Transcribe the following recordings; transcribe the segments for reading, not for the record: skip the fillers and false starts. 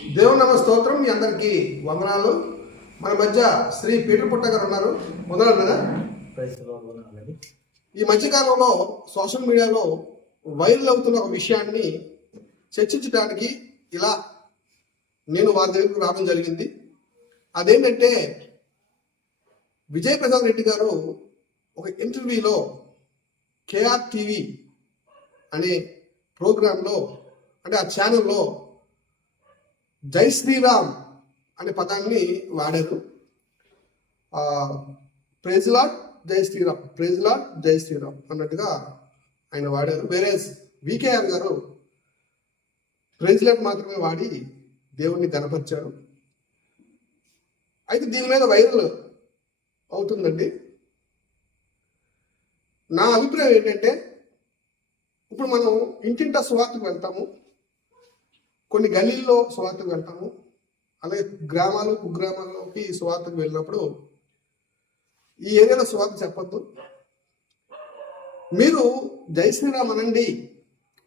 దేవుని నమ స్తోత్రం. మీ అందరికీ వందనాలు. మన మధ్య శ్రీ పీటర్ పుట్ట గారు ఉన్నారు. వందనాలు కదా. ఈ మధ్యకాలంలో సోషల్ మీడియాలో వైరల్ అవుతున్న ఒక విషయాన్ని చర్చించడానికి ఇలా నేను వారి దగ్గరకు రావడం జరిగింది. అదేంటంటే విజయ్ ప్రసాద్ రెడ్డి గారు ఒక ఇంటర్వ్యూలో కేఆర్ టీవీ అనే ప్రోగ్రాంలో అంటే ఆ ఛానల్లో జై శ్రీరామ్ అనే పదాన్ని వాడారు. ప్రైజ్ లార్డ్ జై శ్రీరామ్, ప్రైజ్ లార్డ్ జై శ్రీరామ్ అన్నట్టుగా ఆయన వాడారు. వేరే వికేఆర్ గారు ప్రైజ్ లార్డ్ మాత్రమే వాడి దేవుణ్ణి గణపరిచారు. అయితే దీని మీద వైరల్ అవుతుందండి. నా అభిప్రాయం ఏంటంటే, ఇప్పుడు మనం ఇంటింటా సువార్తకు వెళ్తాము, కొన్ని గల్లీల్లో సువార్తకు వెళ్తాము, అలాగే గ్రామాలు కుగ్రామాల్లోకి సువార్తకు వెళ్ళినప్పుడు ఈ ఏరియాలో సువార్త చెప్పొద్దు, మీరు జై శ్రీరామ్ అనండి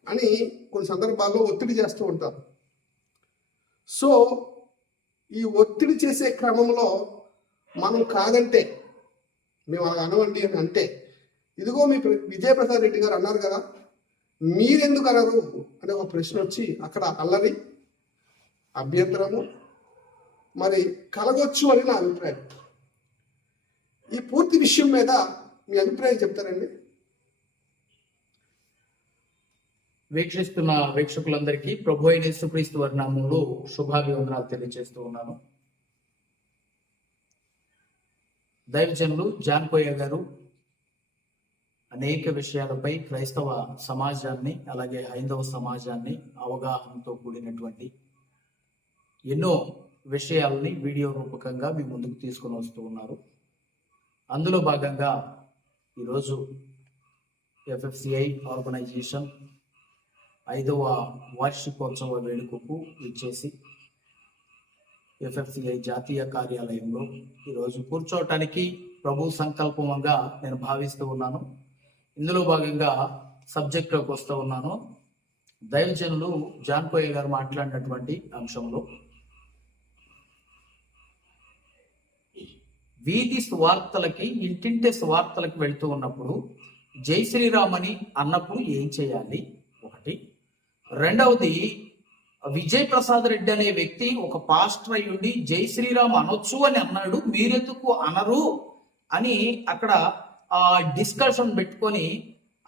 అని కొన్ని సందర్భాల్లో ఒత్తిడి చేస్తూ ఉంటారు. సో ఈ ఒత్తిడి చేసే క్రమంలో మనం కాదంటే, మేము అలా అనవండి అని అంటే, ఇదిగో మీ విజయప్రసాద్ రెడ్డి గారు అన్నారు కదా, మీరెందుకు అనరు అనే ఒక ప్రశ్న వచ్చి అక్కడ అల్లరి, అభ్యంతరము మరి కలగొచ్చు అని నా అభిప్రాయం. ఈ పూర్తి విషయం మీద మీ అభిప్రాయం చెప్తారండి? వీక్షిస్తున్న వీక్షకులందరికీ ప్రభు అయిన యేసుక్రీస్తు వారి నామములో శుభాభివందనాలు తెలియజేస్తూ ఉన్నాను. దైవజనులు జాన్ కోయ గారు అనేక విషయాలపై క్రైస్తవ సమాజాన్ని అలాగే హైందవ సమాజాన్ని అవగాహనతో కూడినటువంటి ఎన్నో విషయాలని వీడియో రూపకంగా మీ ముందుకు తీసుకొని వస్తూ ఉన్నారు. అందులో భాగంగా ఈరోజు ఎఫ్ఎఫ్సిఐ ఆర్గనైజేషన్ 5వ వార్షికోత్సవ వేడుకకు ఇచ్చేసి ఎఫ్ఎఫ్సిఐ జాతీయ కార్యాలయంలో ఈరోజు కూర్చోవటానికి ప్రభు సంకల్పంగా నేను భావిస్తూ ఉన్నాను. ఇందులో భాగంగా సబ్జెక్ట్లోకి వస్తూ ఉన్నాను. దైవజనులు జాన్ కోయ గారు మాట్లాడినటువంటి అంశంలో వీధి స్వార్థలకి, ఇంటింటి స్వార్థలకు వెళుతూ ఉన్నప్పుడు జై శ్రీరామ్ అని అన్నప్పుడు ఏం చేయాలి? ఒకటి. రెండవది, విజయ్ ప్రసాద్ రెడ్డి అనే వ్యక్తి ఒక పాస్టర్ అయ్యుండి జై శ్రీరామ్ అనొచ్చు అని అన్నాడు, మీరెందుకు అనరు అని అక్కడ డిస్కషన్ పెట్టుకొని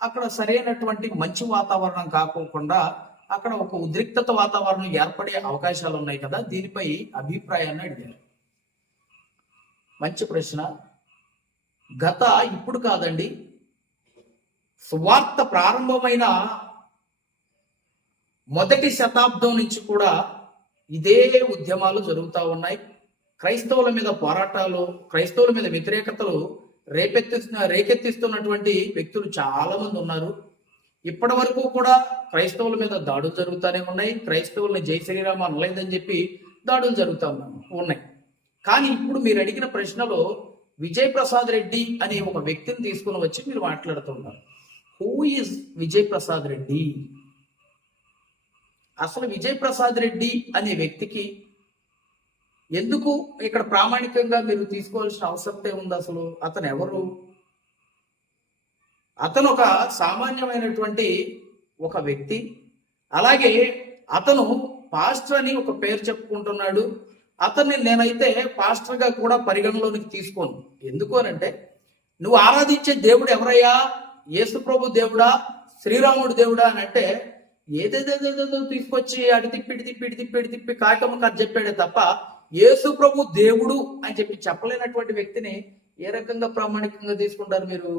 అక్కడ సరైనటువంటి మంచి వాతావరణం కాకోకుండా అక్కడ ఒక ఉద్రిక్తత వాతావరణం ఏర్పడే అవకాశాలు ఉన్నాయి కదా, దీనిపై అభిప్రాయాన్ని అడిగారు. మంచి ప్రశ్న. ఇప్పుడు కాదండి, సువార్త ప్రారంభమైన మొదటి శతాబ్దం నుంచి కూడా ఇదే ఉద్యమాలు జరుగుతూ ఉన్నాయి. క్రైస్తవుల మీద పోరాటాలు, క్రైస్తవుల మీద వ్యతిరేకతలు రేకెత్తిస్తున్నటువంటి వ్యక్తులు చాలా మంది ఉన్నారు. ఇప్పటి వరకు కూడా క్రైస్తవుల మీద దాడులు జరుగుతూనే ఉన్నాయి. క్రైస్తవుల్ని జై శ్రీరామ్ అనలేదని చెప్పి దాడులు జరుగుతూ ఉన్నాయి. కానీ ఇప్పుడు మీరు అడిగిన ప్రశ్నలో విజయ్ ప్రసాద్ రెడ్డి అనే ఒక వ్యక్తిని తీసుకుని వచ్చి మీరు మాట్లాడుతున్నారు. Who is Vijay Prasad Reddy? అసలు విజయ్ ప్రసాద్ రెడ్డి అనే వ్యక్తికి ఎందుకు ఇక్కడ ప్రామాణికంగా మీరు తీసుకోవాల్సిన అవసరమే ఉంది? అసలు అతను ఎవరు? అతను ఒక సామాన్యమైనటువంటి ఒక వ్యక్తి. అలాగే అతను పాస్టర్ అని ఒక పేరు చెప్పుకుంటున్నాడు. అతన్ని నేనైతే పాస్టర్గా కూడా పరిగణలోనికి తీసుకోను. ఎందుకు అనంటే, నువ్వు ఆరాధించే దేవుడు ఎవరయ్యా? యేసు ప్రభు దేవుడా, శ్రీరాముడు దేవుడా అని అంటే ఏదేదేదేదో తీసుకొచ్చి అడి తిప్పి కాకమ్మ కథ చెప్పాడే తప్ప యేసు ప్రభు దేవుడు అని చెప్పి చెప్పలేనటువంటి వ్యక్తిని ఏ రకంగా ప్రామాణికంగా తీసుకుంటారు మీరు?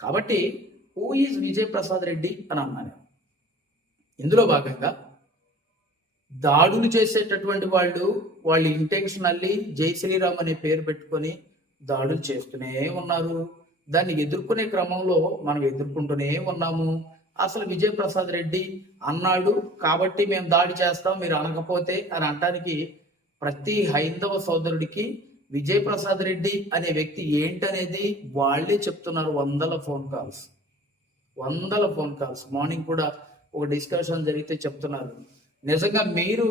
కాబట్టి హూ ఈజ్ విజయ్ ప్రసాద్ రెడ్డి అని అన్నాను. ఇందులో భాగంగా దాడులు చేసేటటువంటి వాళ్ళు ఇంటెన్షనల్లీ జై శ్రీరామ్ అనే పేరు పెట్టుకొని దాడులు చేస్తూనే ఉన్నారు. దాన్ని ఎదుర్కొనే క్రమంలో మనం ఎదుర్కొంటూనే ఉన్నాము. అసలు విజయ్ ప్రసాద్ రెడ్డి అన్నాడు కాబట్టి మేము దాడి చేస్తాం, మీరు అనకపోతే అని అనటానికి ప్రతి హైందవ సోదరుడికి విజయ్ ప్రసాద్ రెడ్డి అనే వ్యక్తి ఏంటనేది వాళ్ళే చెప్తున్నారు. వందల ఫోన్ కాల్స్ మార్నింగ్ కూడా ఒక డిస్కషన్ జరిగితే చెప్తున్నారు. నిజంగా మీరు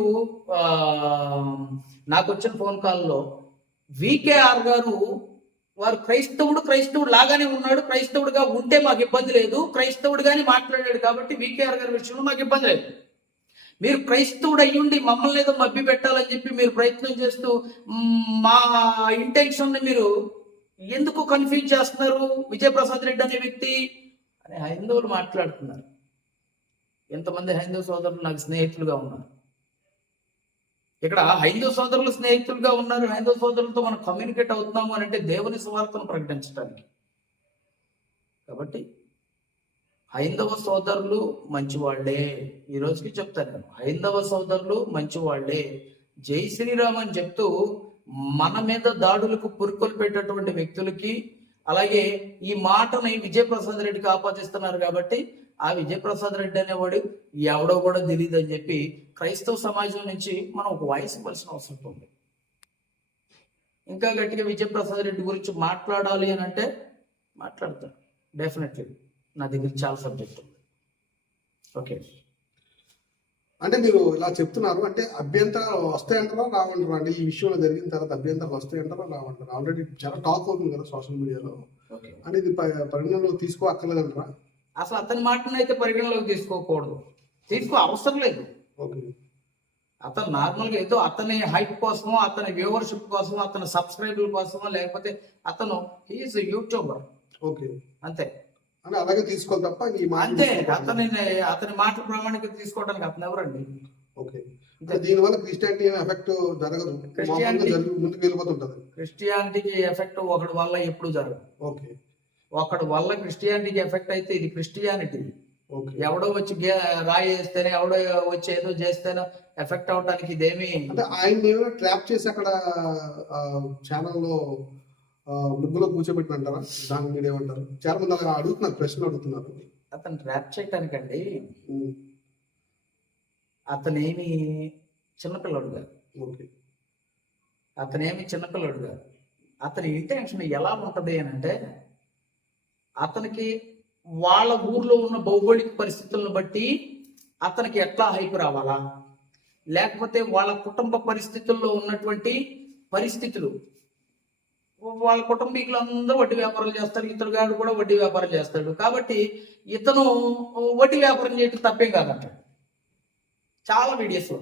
ఆ, నాకు వచ్చిన ఫోన్ కాల్లో వికేఆర్ గారు వారు క్రైస్తవుడు లాగానే ఉన్నాడు, క్రైస్తవుడిగా ఉంటే మాకు ఇబ్బంది లేదు, క్రైస్తవుడిగానే మాట్లాడాడు కాబట్టి వికేఆర్ గారి విషయంలో మాకు ఇబ్బంది లేదు. మీరు క్రైస్తవుడు అయ్యుండి మమ్మల్ని ఏదో మభ్య పెట్టాలని చెప్పి మీరు ప్రయత్నం చేస్తూ మా ఇంటెన్షన్ మీరు ఎందుకు కన్ఫ్యూజ్ చేస్తున్నారు విజయప్రసాద్ రెడ్డి అనే వ్యక్తి అని హైందవులు మాట్లాడుతున్నారు. ఎంతమంది హైందవ సోదరులు నాకు స్నేహితులుగా ఉన్నారు. ఇక్కడ హైందవ సోదరులు స్నేహితులుగా ఉన్నారు, హైందవ సోదరులతో మనం కమ్యూనికేట్ అవుతున్నాము అని అంటే దేవుని సువార్తను ప్రకటించడానికి. కాబట్టి హైందవ సోదరులు మంచివాళ్లే, ఈ రోజుకి చెప్తాను నేను, హైందవ సోదరులు మంచివాళ్లే, జై శ్రీరామ్ అని చెప్తూ మన మీద దాడులకు పురుకొలు పెట్టేటువంటి వ్యక్తులకి, అలాగే ఈ మాటని విజయప్రసాద్ రెడ్డికి ఆపాదిస్తున్నారు కాబట్టి ఆ విజయప్రసాద్ రెడ్డి అనేవాడు ఎవడో కూడా తెలియదు అని చెప్పి క్రైస్తవ సమాజం నుంచి మనం ఒక వాయిస్ ఇవ్వాల్సిన అవసరం ఉంది. ఇంకా గట్టిగా విజయప్రసాద్ రెడ్డి గురించి మాట్లాడాలి అని అంటే మాట్లాడతాను డెఫినెట్లీ. నా దగ్గర చాలా సబ్జెక్ట్ ఉంది. ఓకే, అంటే మీరు ఇలా చెప్తున్నారు అంటే అభ్యంతరాలు వస్తాయంటారా రావంటారా? అంటే ఈ విషయంలో జరిగిన తర్వాత అభ్యంతరాలు వస్తాయంటారా రావంటారా? ఆల్రెడీ చాలా టాక్ అవుతుంది కదా సోషల్ మీడియాలో. ఓకే, అంటే ఇది పరిగణలోకి తీసుకోక్కర్లేదంటారా? అసలు అతని మాటను అయితే పరిగణలోకి తీసుకోకూడదు, అవసరం లేదు. ఓకే, అతను నార్మల్గా ఏదో అతని హైప్ కోసమో, అతని వ్యూవర్షిప్ కోసమో, అతని సబ్స్క్రైబర్ల కోసమో, లేకపోతే అతను హీఈస్ యూట్యూబర్, ఓకే, అంతే. అంటే అలాగే తీసుకోవాలి తప్ప ఈ మాట అంతే, అతని మాటల ప్రామాణికత తీసుకోవడానికి అతను ఎవరండి? ఓకే, దీనివల్ల క్రిస్టియానిటీ ఎఫెక్ట్ జరగదు, ముందుకు వెళ్ళిపోతుంటది. క్రిస్టియానిటీకి ఎఫెక్ట్ ఒకటి వల్ల ఎప్పుడు జరగదు. ఓకే, ఒకటి వల్ల క్రిస్టియానిటీకి ఎఫెక్ట్ అయితే ఇది క్రిస్టియానిటీ. ఓకే, ఎవడో వచ్చి రాయి వేస్తేనే, ఎవడో వచ్చి ఏదో చేస్తేనో ఎఫెక్ట్ అవడానికి ఇదేమి. అంటే ఆయన ఏమైనా ట్రాప్ చేసి అక్కడ ఛానల్లో ముగ్గులో కూర్చోబెట్టినంటారా? దాన్ని మీరు ఏమంటారు? చాలా మంది అలా అడుగుతున్నారు, ప్రశ్నలు అడుగుతున్నారు. అతను ట్రాప్ చేయటానికండి, అతనేమి చిన్నపిల్లడు కాదు. ఓకే, అతనేమి చిన్నపిల్లడు కాదు. అతని ఇంటెన్షన్ ఎలా ఉంటది అని అంటే, అతనికి వాళ్ళ ఊర్లో ఉన్న భౌగోళిక పరిస్థితులను బట్టి అతనికి ఎట్లా హైప్ రావాలా, లేకపోతే వాళ్ళ కుటుంబ పరిస్థితుల్లో ఉన్నటువంటి పరిస్థితులు, వాళ్ళ కుటుంబీకులు అందరూ వడ్డీ వ్యాపారాలు చేస్తారు, ఇతను గారు కూడా వడ్డీ వ్యాపారం చేస్తాడు కాబట్టి ఇతను వడ్డీ వ్యాపారం చేయటం తప్పేం కాదంటాడు చాలా వీడియోస్.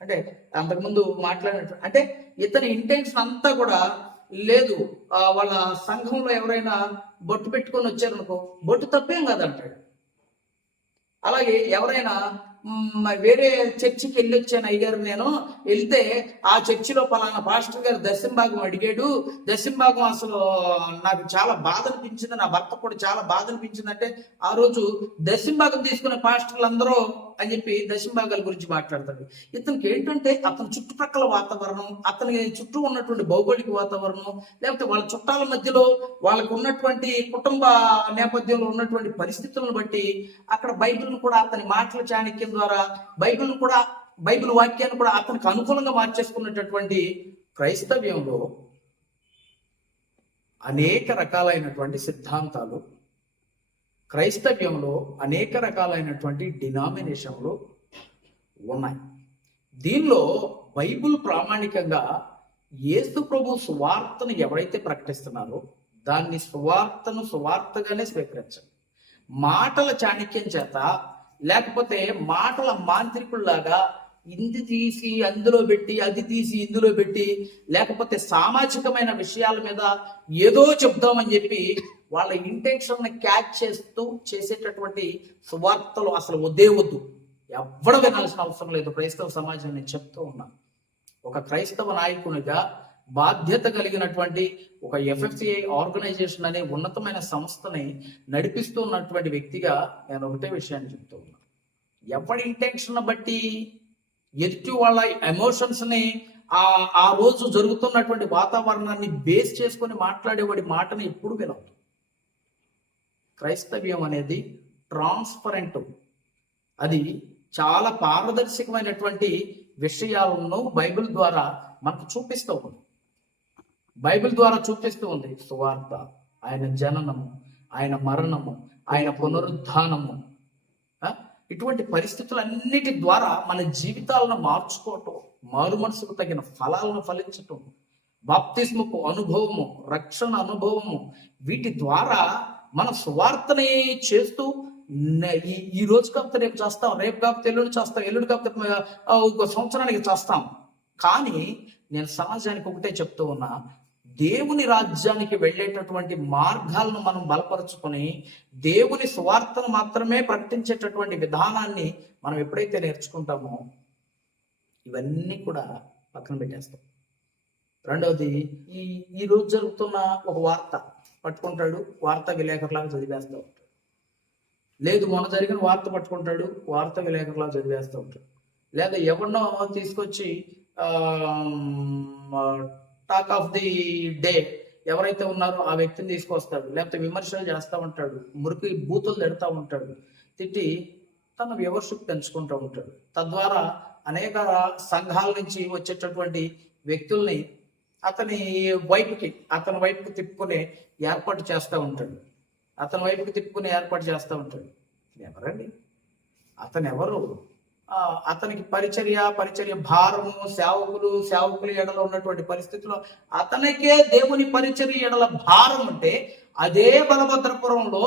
అంటే అంతకుముందు మాట్లాడినట్టు అంటే ఇతని ఇంటెన్షన్ అంతా కూడా లేదు, వాళ్ళ సంఘంలో ఎవరైనా బొట్టు పెట్టుకొని వచ్చారనుకో, బొట్టు తప్పేం కాదంటాడు. అలాగే ఎవరైనా వేరే చర్చికి వెళ్ళి వచ్చాను అయ్యారు, నేను వెళ్తే ఆ చర్చిలో పలానా పాస్టర్ గారు దశంభాగం అడిగాడు, దశంభాగం అసలు నాకు చాలా బాధ అనిపించింది, నా భర్త కూడా చాలా బాధ అనిపించింది అంటే ఆ రోజు దశంభాగం తీసుకునే పాస్టర్లు అందరూ అని చెప్పి దశంభాగాల గురించి మాట్లాడతాడు. ఇతనికి ఏంటంటే అతని చుట్టుప్రక్కల వాతావరణం, అతని చుట్టూ ఉన్నటువంటి భౌగోళిక వాతావరణం, లేకపోతే వాళ్ళ చుట్టాల మధ్యలో వాళ్ళకు ఉన్నటువంటి కుటుంబ నేపథ్యంలో ఉన్నటువంటి పరిస్థితులను బట్టి అక్కడ బైబిల్ను కూడా అతని మాటల చాణక్యం ద్వారా బైబిల్ వాక్యాన్ని కూడా అతనికి అనుకూలంగా మార్చేసుకున్నటువంటి క్రైస్తవ్యంలో అనేక రకాలైనటువంటి సిద్ధాంతాలు, క్రైస్తవ్యంలో అనేక రకాలైనటువంటి డినామినేషన్లు ఉన్నాయి. దీనిలో బైబిల్ ప్రామాణికంగా యేసు ప్రభు సువార్తను ఎవరైతే ప్రకటిస్తున్నారో దాన్ని సువార్తగానే స్వీకరించండి. మాటల చాణక్యం చేత, లేకపోతే మాటల మాంత్రికుల్లాగా ఇది తీసి అందులో పెట్టి, అది తీసి ఇందులో పెట్టి, లేకపోతే సామాజికమైన విషయాల మీద ఏదో చెప్దామని చెప్పి వాళ్ళ ఇంటెన్షన్ క్యాచ్ చేస్తూ చేసేటటువంటి సువార్తలు అసలు వద్దు, ఎవ్వడ వినాల్సిన అవసరం లేదు. క్రైస్తవ సమాజం నేను చెప్తూ ఉన్నాను. ఒక క్రైస్తవ నాయకునిగా బాధ్యత కలిగినటువంటి ఒక ఎఫ్ఎఫ్సిఐ ఆర్గనైజేషన్ అనే ఉన్నతమైన సంస్థని నడిపిస్తూ ఉన్నటువంటి వ్యక్తిగా నేను ఒకటే విషయాన్ని చెప్తూ ఉన్నాను. ఎవరి ఇంటెన్షన్ బట్టి ఎదుటి వాళ్ళ ఎమోషన్స్ ని ఆ రోజు జరుగుతున్నటువంటి వాతావరణాన్ని బేస్ చేసుకొని మాట్లాడేవాడి మాటని ఎప్పుడు వినవద్దు. క్రైస్తవ్యం అనేది ట్రాన్స్పరెంట్, అది చాలా పారదర్శకమైనటువంటి విషయాలను బైబిల్ ద్వారా మనకు చూపిస్తూ ఉంది. బైబిల్ ద్వారా చూపిస్తూ ఉంది సువార్త, ఆయన జననము, ఆయన మరణము, ఆయన పునరుద్ధానము, ఇటువంటి పరిస్థితులన్నిటి ద్వారా మన జీవితాలను మార్చుకోవటం, మారు మనసుకు తగిన ఫలాలను ఫలించటం, బాప్తిస్మపు అనుభవము, రక్షణ అనుభవము, వీటి ద్వారా మన సువార్తని చేస్తూ ఈ రోజు కాకపోతే రేపు చేస్తాం, రేపు కాకపోతే ఎల్లుండి చేస్తాం, ఎల్లుండి కాకపోతే ఒక సంవత్సరానికి చేస్తాం. కానీ నేను సమాజానికి ఒకటే చెప్తూ ఉన్నా, దేవుని రాజ్యానికి వెళ్ళేటటువంటి మార్గాలను మనం బలపరుచుకొని దేవుని సువార్తను మాత్రమే ప్రకటించేటటువంటి విధానాన్ని మనం ఎప్పుడైతే నేర్చుకుంటామో ఇవన్నీ కూడా పక్కన పెట్టేస్తాం. రెండవది, ఈ రోజు జరుగుతున్న ఒక వార్త పట్టుకుంటాడు, వార్తా విలేకరులాగా చదివేస్తూ ఉంటాడు. లేదు, మొన్న జరిగిన వార్త పట్టుకుంటాడు, వార్తా విలేకరులాగా చదివేస్తూ ఉంటాడు. లేదా ఎవరినో తీసుకొచ్చి టాక్ ఆఫ్ ది డే ఎవరైతే ఉన్నారో ఆ వ్యక్తిని తీసుకొస్తాడు, లేకపోతే విమర్శలు చేస్తూ ఉంటాడు, మురికి బూతులు తిడతా ఉంటాడు, తిట్టి తన వ్యూవర్షిప్ పెంచుకుంటూ ఉంటాడు. తద్వారా అనేక సంఘాల నుంచి వచ్చేటటువంటి వ్యక్తుల్ని అతని వైపుకి తిప్పుకునే ఏర్పాటు చేస్తూ ఉంటాడు. ఏర్పాటు చేస్తూ ఉంటాడు. ఎవరండి అతను? ఎవరు? అతనికి పరిచర్య భారము, సేవకుల ఎడల ఉన్నటువంటి పరిస్థితుల్లో అతనికే దేవుని పరిచర్య ఎడల భారం ఉంటే, అదే బలభద్రపురంలో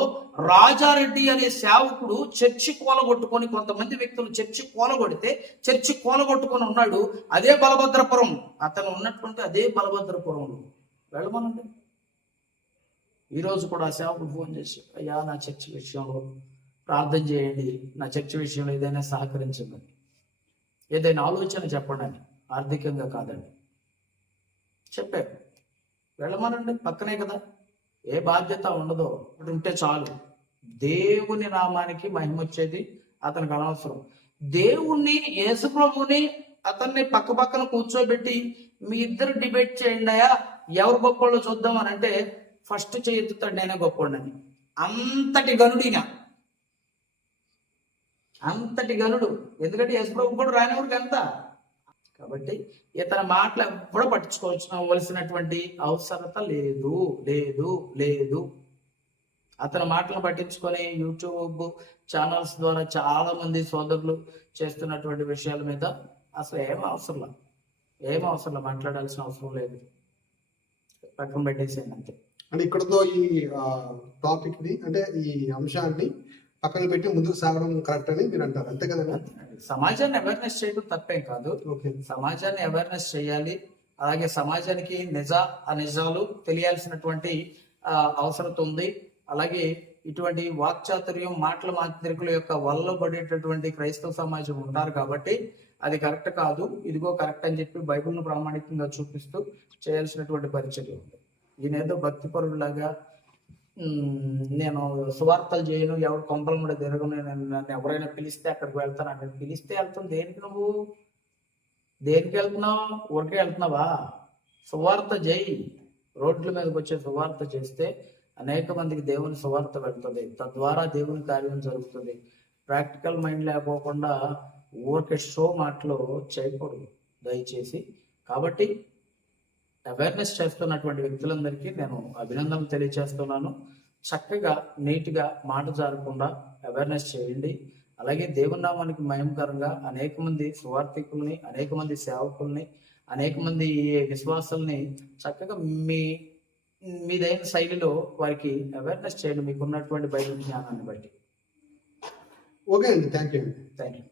రాజారెడ్డి అనే సేవకుడు చర్చి కూలగొట్టుకొని, కొంతమంది వ్యక్తులు చర్చి కూలగొట్టుకొని ఉన్నాడు. అదే బలభద్రపురం, అతను ఉన్నటువంటి అదే బలభద్రపురంలో వెళ్ళమనండి. ఈరోజు కూడా ఆ సేవకుడు ఫోన్ చేసి, అయ్యా నా చర్చి విషయంలో ప్రార్థన చేయండి, నా చర్చి విషయంలో ఏదైనా సహకరించండి, ఏదైనా ఆలోచన చెప్పండి అని, ఆర్థికంగా కాదండి చెప్పారు. వెళ్ళమనండి, పక్కనే కదా, ఏ బాధ్యత ఉండదో ఉంటే చాలు. దేవుని నామానికి మహిమ వచ్చేది అతనికి అనవసరం. దేవుణ్ణి, యేసుప్రభుని అతన్ని పక్కన కూర్చోబెట్టి మీ ఇద్దరు డిబేట్ చేయండి అయ్యా, ఎవరు గొప్పవాళ్ళు చూద్దాం అని అంటే ఫస్ట్ చేయెత్తుతాడు, నేనే గొప్పవాడిని. అంతటి గనుడు. ఎందుకంటే యేసుప్రభు కూడా రానివాడికి అంత. కాబట్టి ఇతని మాటలు ఎప్పుడు పట్టించుకోవలసినటువంటి అవసరత లేదు. అతని మాటలను పట్టించుకొని యూట్యూబ్ ఛానల్స్ ద్వారా చాలా మంది సోదరులు చేస్తున్నటువంటి విషయాల మీద అసలు ఏం అవసరం మాట్లాడాల్సిన అవసరం లేదు, పక్కన పెట్టేసేయండి అంతే. అంటే ఇక్కడతో ఈ టాపిక్ ని, అంటే ఈ అంశాన్ని పక్కన పెట్టి ముందుకు సాగడం కరెక్ట్ అని మీరు అంటారు, అంతే కదా? సమాజాన్ని అవేర్నెస్ చేయడం తప్పేం కాదు. సమాజాన్ని అవేర్నెస్ చేయాలి. అలాగే సమాజానికి నిజాలు తెలియాల్సినటువంటి అవసరం ఉంది. అలాగే ఇటువంటి వాక్చాతుర్యం, మాటల మాంత్రికుల యొక్క వల్ల పడేటటువంటి క్రైస్తవ సమాజం ఉంటారు కాబట్టి అది కరెక్ట్ కాదు, ఇదిగో కరెక్ట్ అని చెప్పి బైబిల్ను ప్రామాణికంగా చూపిస్తూ చేయాల్సినటువంటి పరిచర్య ఉంది. ఈయనేదో భక్తిపరులాగా నేను సువార్తలు చేయను, ఎవరు కొంపల కూడా తిరగను, నన్ను ఎవరైనా పిలిస్తే అక్కడికి వెళ్తాను, అక్కడికి పిలిస్తే వెళ్తాను. దేనికి వెళ్తున్నావు? ఊరికే వెళ్తున్నావా? సువార్త చేయి. రోడ్ల మీదకి వచ్చే సువార్త చేస్తే అనేక మందికి దేవుని సువార్త వెళ్తుంది, తద్వారా దేవుని కార్యం జరుగుతుంది. ప్రాక్టికల్ మైండ్ లేకోకుండా ఊరికే షో మాటలు చేయకూడదు దయచేసి. కాబట్టి అవేర్నెస్ చేస్తున్నటువంటి వ్యక్తులందరికీ నేను అభినందనలు తెలియజేస్తున్నాను. చక్కగా నీట్గా మాట జారకుండా అవేర్నెస్ చేయండి. అలాగే దేవుని నామానికి మహిమకరంగా అనేక మంది సువార్థికుల్ని, అనేక మంది సేవకుల్ని, అనేక మంది విశ్వాసుల్ని చక్కగా మీదైన శైలిలో వారికి అవేర్నెస్ చేయండి, మీకున్నటువంటి బైబిల్ జ్ఞానాన్ని బట్టి. ఓకే అండి, థ్యాంక్ యూ. Thank you.